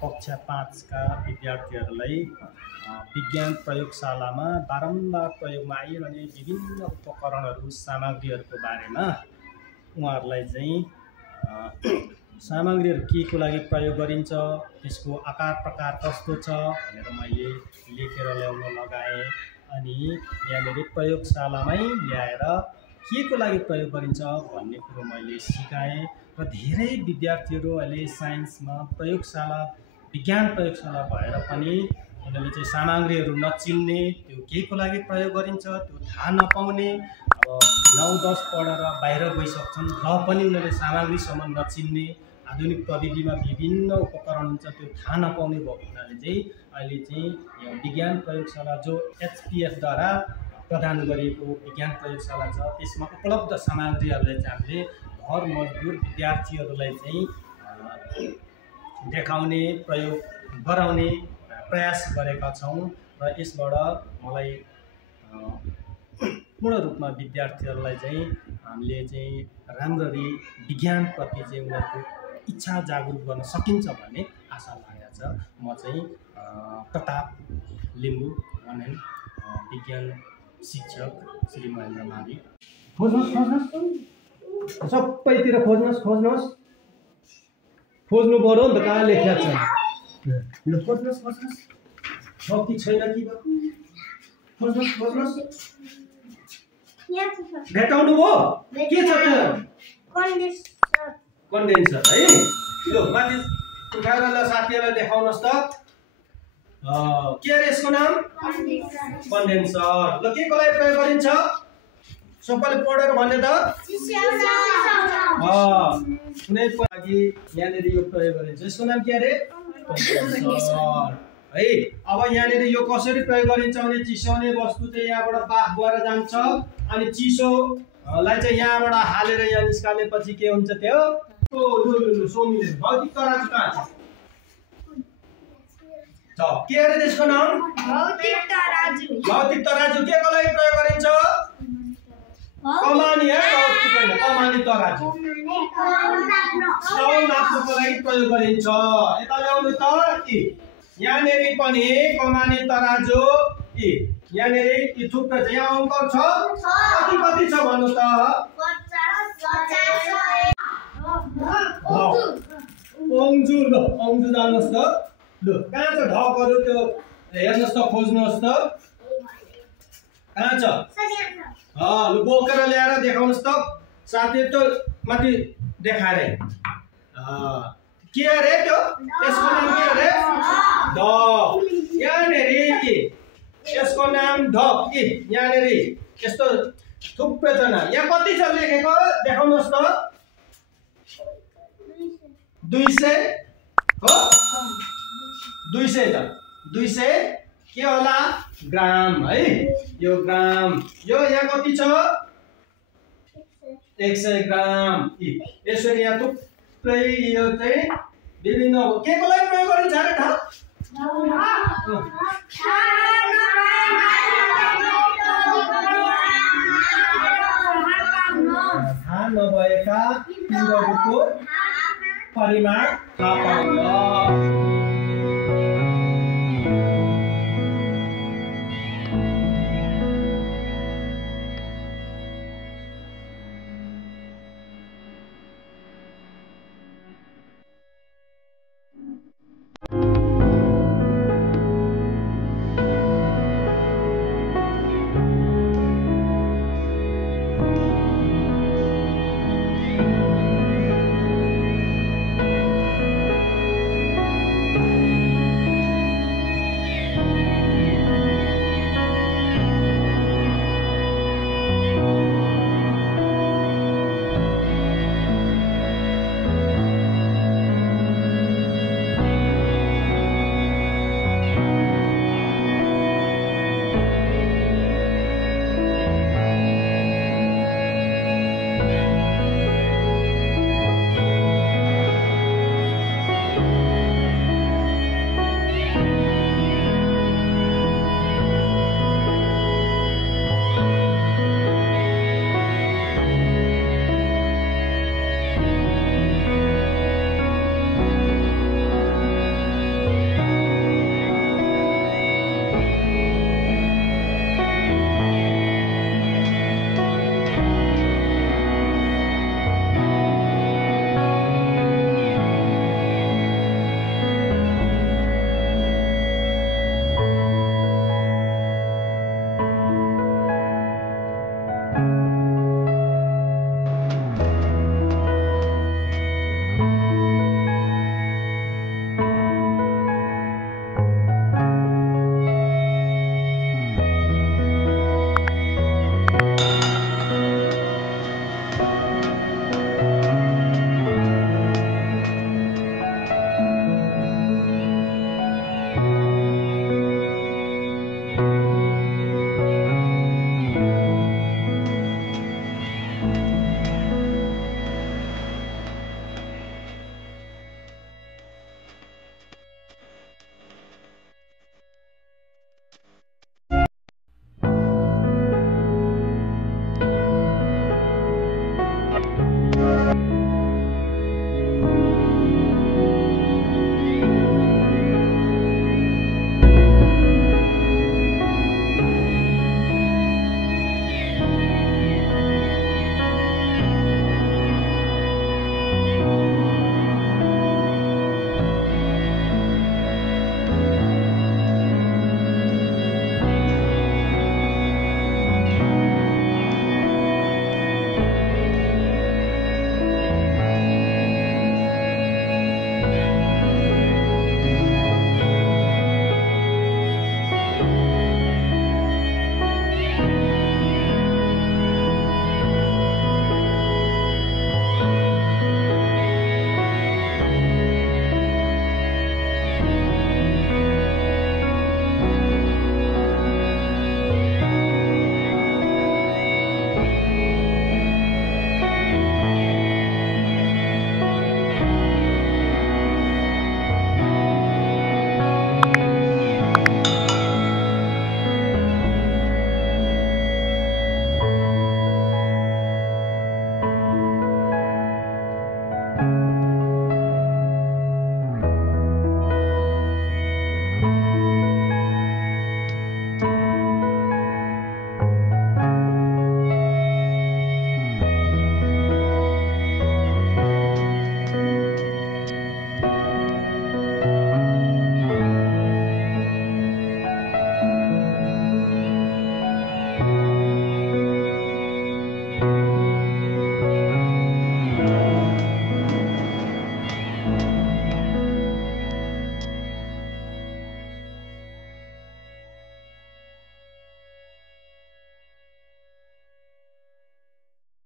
कक्षा 5 का विद्यार्थीहरूलाई विज्ञान प्रयोगशालामा बारम्बार प्रयोगमा आइरहने विभिन्न उपकरणहरू सामग्रीहरूको बारेमा उहाँहरूलाई चाहिँ सामग्रीहरू केको लागि प्रयोग गरिन्छ, त्यसको आकार प्रकार कस्तो छ भनेर मैले लेखेर ल्याउन लगाएँ। अनि यहाँनिर प्रयोगशालामै ल्याएर केको लागि प्रयोग गरिन्छ भन्ने कुरो मैले सिकाएँ। र धेरै विद्यार्थीहरू अहिले साइन्समा प्रयोगशाला विज्ञान प्रयोगशाला भएर पनि उनीहरूले चाहिँ सामग्रीहरू नचिन्ने, त्यो केको लागि प्रयोग गरिन्छ त्यो थाहा नपाउने, अब 9-10 पढेर बाहिर गइसक्छन् र पनि उनीहरूले सामग्रीसम्म नचिन्ने, आधुनिक प्रविधिमा विभिन्न उपकरण हुन्छ त्यो थाहा नपाउने भएको हुनाले चाहिँ अहिले चाहिँ विज्ञान प्रयोगशाला जो HPF-द्वारा प्रदान गरिएको विज्ञान प्रयोगशाला छ त्यसमा उपलब्ध सामग्रीहरूलाई चाहिँ हामीले घर मजदुर विद्यार्थीहरूलाई चाहिँ देखाउने, प्रयोग गराउने प्रयास गरेका छौँ। र यसबाट मलाई पूर्ण रूपमा विद्यार्थीहरूलाई चाहिँ हामीले चाहिँ राम्ररी विज्ञानप्रति चाहिँ उनीहरूको इच्छा जागरुक गर्न सकिन्छ भन्ने आशा लागेको छ। म चाहिँ प्रताप लिम्बू अनलाइन विज्ञान शिक्षक श्री महेन्द्र माली। सबैतिर खोज्नुहोस् खोज्नु पर्यो नि त, कहाँ लेखेको छ ल खोज्नुहोस् छ कि छैन कि खोज्नुहोस् भेटाउनु भयो के छ त्यो कन्डेन्सर है। यो माथि उठाएर ल साथीहरूलाई देखाउनुहोस् त के अरे यसको नाम कन्डेन्सर। ल के को लागि प्रयोग गरिन्छ सबैले पढेर भन्ने त कुनै लागि यहाँनिर यो प्रयोग गरिन्छ। यसको नाम के अरे कन्डेन्सर है। अब यहाँनिर यो कसरी प्रयोग गरिन्छ भने चिसोउने वस्तु चाहिँ यहाँबाट बाफ भएर जान्छ अनि चिसोलाई चाहिँ यहाँबाट हालेर यहाँ निस्कालेपछि के हुन्छ त्यो भौतिक तराजु कहाँ छ के अरे त्यसको नाम भौतिक तराजु। भौतिक तराजु के को लागि प्रयोग गरिन्छ कमानी है भौतिक हैन कमानी तराजु सौ नाप्नुको लागि प्रयोग गरिन्छ। यता ल्याउनु त यहाँनिर पनि कमानी तराजु यहाँनिर थुप्रै छ यहाँ अङ्क छ कति छ भन्नु त 50 अङ्जुर जानुहोस् त ल कहाँ छ ढकहरू त्यो हेर्नुहोस् त खोज्नुहोस् त कहाँ छ ल बोकेर ल्याएर देखाउनुहोस् त साथी त्यो माथि देखाएर के अरे त्यो यसको नाम के अरे ढक। यहाँनिर यसको नाम ढक यहाँनिर यस्तो थुप्रै छ यहाँ कति छ लेखेको देखाउनुहोस् त 200 हो 200 त 200 के होला ग्राम है। यो ग्राम यो यहाँ कति छ 100 ग्राम। यसरी यहाँ थुप्रै यो चाहिँ विभिन्न के को लागि प्रयोग गरिन्छ अरे थाहा नभएका पिण्डहरूको परिमाण थाहा पाउन